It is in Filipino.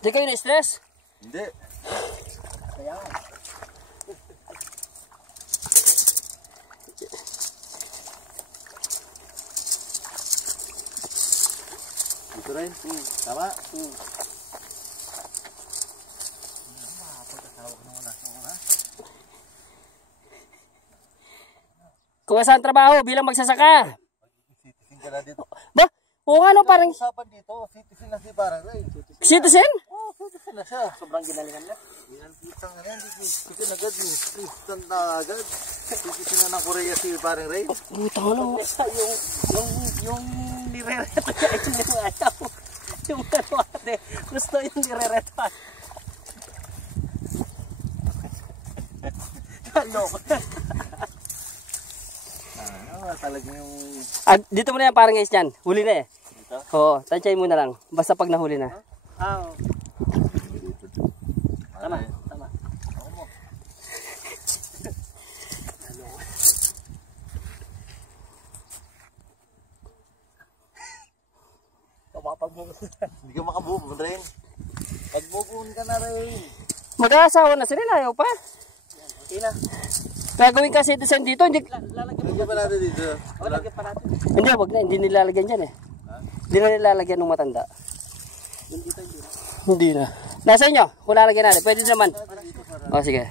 Di kayo na-stress? Hindi. Kaya nga. Ito rin. Tama. Kung saan trabaho bilang magsasaka? Citizen ka na dito. Ba? Oo nga no, parang... Usapan dito, citizen na si parang Ray. Citizen? Oo, citizen na siya. Sobrang ginalingan na. Yan, putang na yan. Citizen agad eh. Citizen na agad. Citizen na ng Korea si parang Ray. Butang ano. Yung nire-reto niya yung ayaw. Yung ano ate. Gusto yung nire-reto. Ano? Talagang yung... Dito mo na yan parang guys dyan. Huli na eh. Dito? Oo, tansyahin mo na lang. Basta pag nahuli na. Oo. Tama, tama. Ako mo. Hindi ka makabuo rin. Pagbubuon ka na rin. Mag-aasawa na sila, ayaw pa. Okay na. Gagawin ka citizen dito, hindi... Lagyan pa natin dito. Lagyan pa natin. Hindi, wag na. Hindi nilalagyan dyan eh. Hindi na nilalagyan ng matanda. Dito, hindi na. Hindi na. Nasa inyo? Kung lalagyan natin, pwede naman. O, sige.